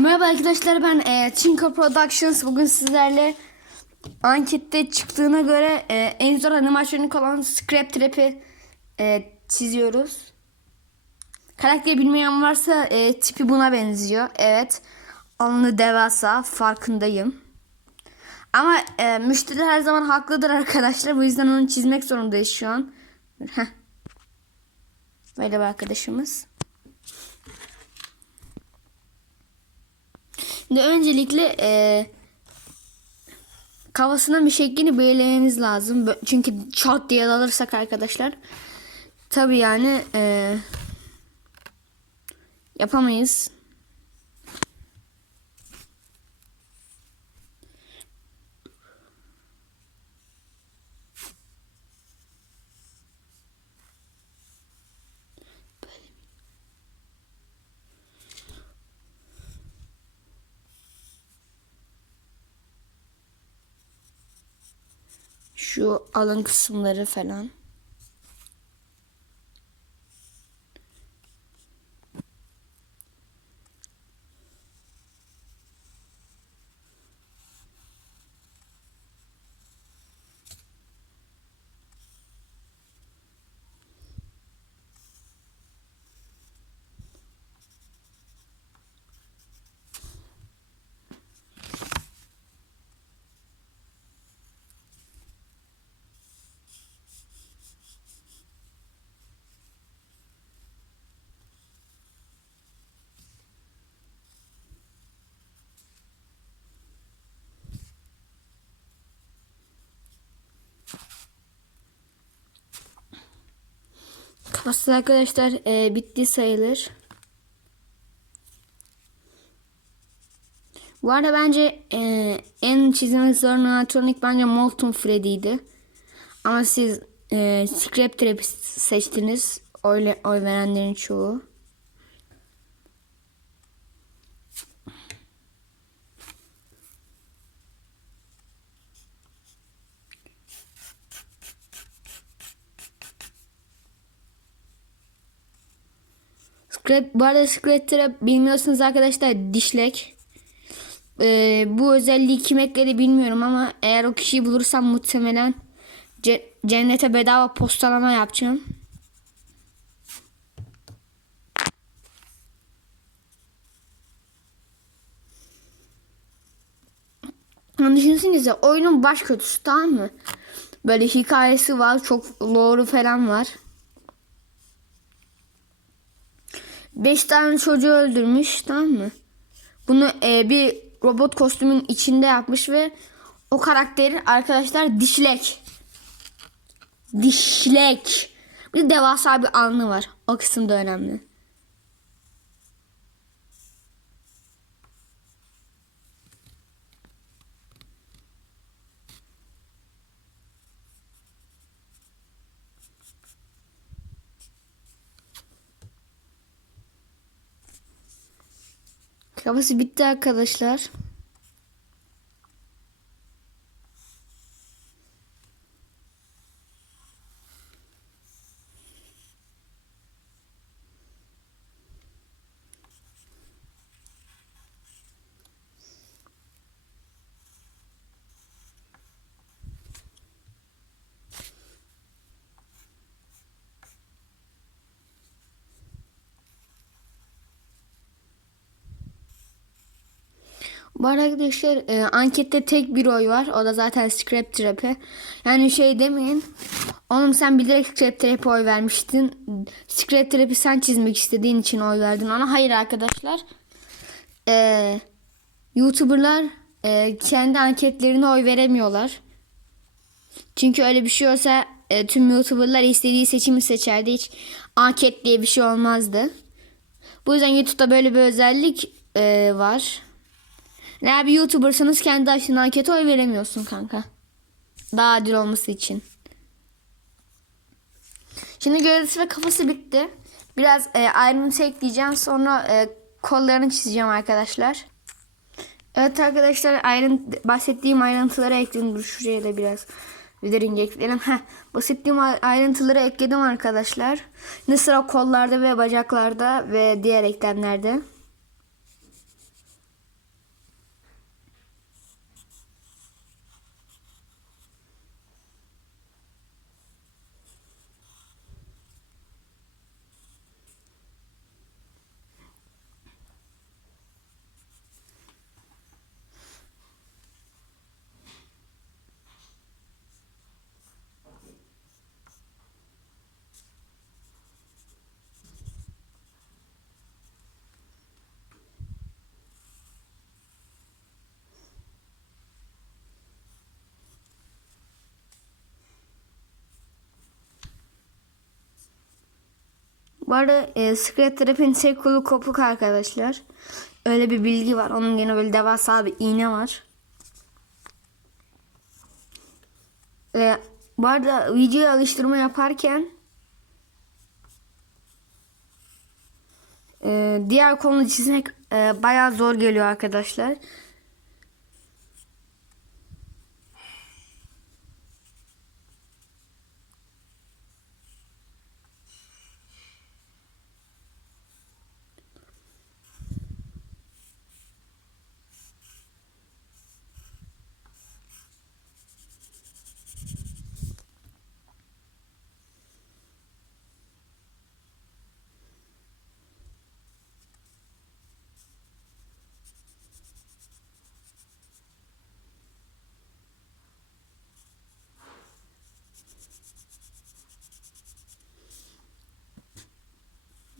Merhaba arkadaşlar ben e, Tinker Productions bugün sizlerle ankette çıktığına göre e, en zor animatronik olan Scrap Trap'i e, çiziyoruz. Karakteri bilmeyen varsa e, tipi buna benziyor. Evet alnı devasa farkındayım. Ama e, müşteri her zaman haklıdır arkadaşlar. Bu yüzden onu çizmek zorundayız şu an. Heh. Böyle bir arkadaşımız. Şimdi öncelikle e, kafasının bir şeklini belirlememiz lazım. Çünkü çat diye dalırsak arkadaşlar tabi yani e, yapamayız. Şu alın kısımları falan. Kafası arkadaşlar e, bitti sayılır. Bu arada bence e, en çizimi zor animatronik bence Molten Freddy'ydi. Ama siz e, Scrap Trap'i seçtiniz. Oy, oy verenlerin çoğu. Scrap, bu arada Scrap Trap bilmiyorsunuz arkadaşlar dişlek. Ee, bu özelliği kim ekledi bilmiyorum ama eğer o kişiyi bulursam muhtemelen ce- cennete bedava postalama yapacağım. Yani düşünsenize oyunun baş kötüsü tamam mı? Böyle hikayesi var çok lore'u falan var. Beş tane çocuğu öldürmüş tamam mı? Bunu e, bir robot kostümün içinde yapmış ve o karakteri arkadaşlar dişlek. Dişlek. Bir de devasa bir alnı var. O kısım da önemli. Kafası bitti arkadaşlar. Bu arkadaşlar e, ankette tek bir oy var. O da zaten Scrap Trap'e. Yani şey demeyin. Oğlum sen bilerek Scrap Trap'e oy vermiştin. Scrap Trap'i sen çizmek istediğin için oy verdin ona. Hayır arkadaşlar. E, YouTuber'lar e, kendi anketlerine oy veremiyorlar. Çünkü öyle bir şey olsa e, tüm YouTuber'lar istediği seçimi seçerdi. Hiç anket diye bir şey olmazdı. Bu yüzden YouTube'da böyle bir özellik e, var. Eğer bir YouTuber'sanız kendi açtığın ankete oy veremiyorsun kanka. Daha adil olması için. Şimdi gövdesi ve kafası bitti. Biraz e, ayrıntı ekleyeceğim. Sonra e, kollarını çizeceğim arkadaşlar. Evet arkadaşlar ayrıntı, bahsettiğim ayrıntıları ekledim. Dur şuraya da biraz Videring ekleyelim. Heh, bahsettiğim ayrıntıları ekledim arkadaşlar. Ne sıra kollarda ve bacaklarda ve diğer eklemlerde. Bu arada e, Secret Trap'in tek kolu kopuk arkadaşlar. Öyle bir bilgi var. Onun yine böyle devasa bir iğne var. E, bu arada video alıştırma yaparken e, diğer kolunu çizmek e, bayağı zor geliyor arkadaşlar.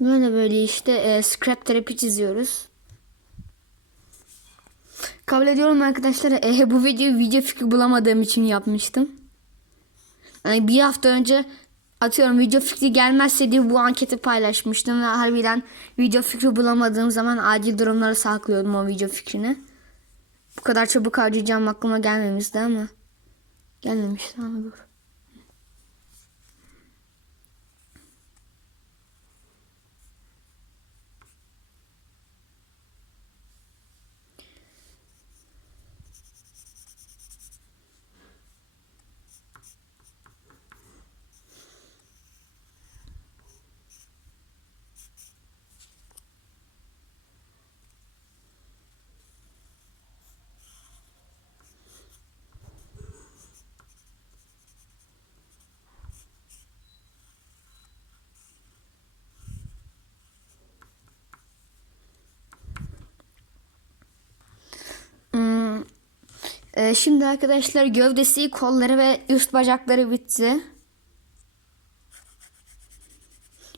Böyle böyle işte e, scrap terapi çiziyoruz. Kabul ediyorum arkadaşlar. E, bu videoyu video fikri bulamadığım için yapmıştım. Yani bir hafta önce atıyorum video fikri gelmezse diye bu anketi paylaşmıştım ve harbiden video fikri bulamadığım zaman acil durumları saklıyordum o video fikrini. Bu kadar çabuk harcayacağım aklıma gelmemişti ama gelmemişti ama dur. Ee, şimdi arkadaşlar gövdesi, kolları ve üst bacakları bitti.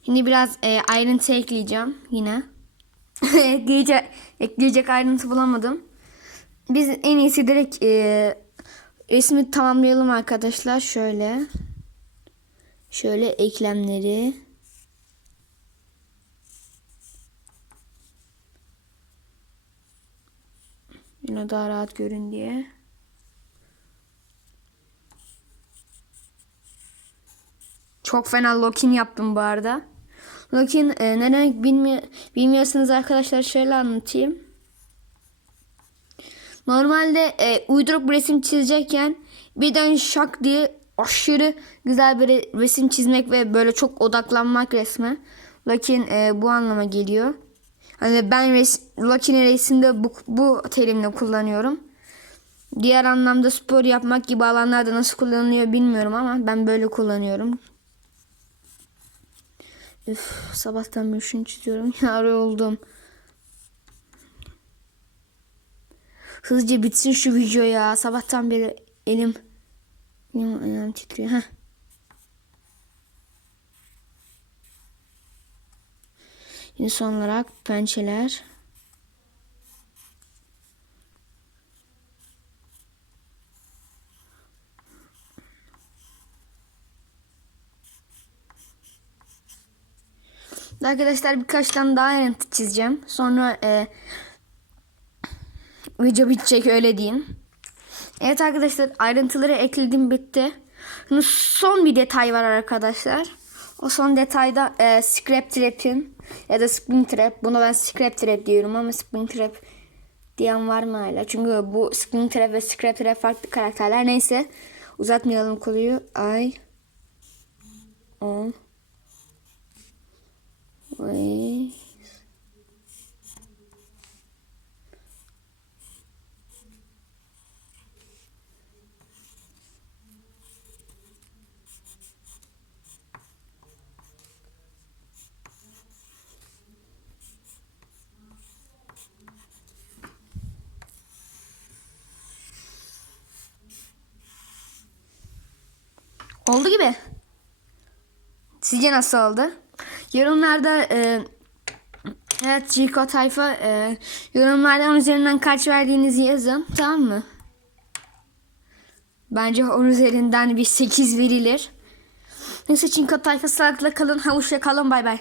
Şimdi biraz e, ayrıntı ekleyeceğim yine. ekleyecek, ekleyecek ayrıntı bulamadım. Biz en iyisi direkt e, resmi tamamlayalım arkadaşlar. Şöyle. Şöyle eklemleri. Yine daha rahat görün diye. Çok fena lokin yaptım bu arada. Lokin e, ne demek bilmi bilmiyorsanız arkadaşlar şöyle anlatayım. Normalde e, uyduruk bir resim çizecekken birden şak diye aşırı güzel bir re- resim çizmek ve böyle çok odaklanmak resme. Lakin e, bu anlama geliyor. Hani ben res Lucky'nin resimde bu, bu terimle kullanıyorum. Diğer anlamda spor yapmak gibi alanlarda nasıl kullanılıyor bilmiyorum ama ben böyle kullanıyorum. Üf, sabahtan beri şunu çiziyorum. Yar oldum. Hızlıca bitsin şu video ya. Sabahtan beri elim elim ayağım titriyor. Heh. Yine son olarak pençeler. Arkadaşlar birkaç tane daha ayrıntı çizeceğim. Sonra e, video bitecek öyle diyeyim. Evet arkadaşlar ayrıntıları ekledim bitti. Şimdi son bir detay var arkadaşlar. O son detayda e, scrap trap'in ya da spring trap. Buna ben scrap trap diyorum ama spring trap diyen var mı hala? Çünkü bu spring trap ve scrap trap farklı karakterler. Neyse uzatmayalım konuyu. Ay. On. Ay. Oldu gibi. Sizce nasıl oldu? Yorumlarda e, evet Chico Tayfa e, yorumlardan üzerinden kaç verdiğinizi yazın. Tamam mı? Bence onun üzerinden bir 8 verilir. Neyse Çinko Tayfa sağlıkla kalın. Havuşla kalın. Bay bay.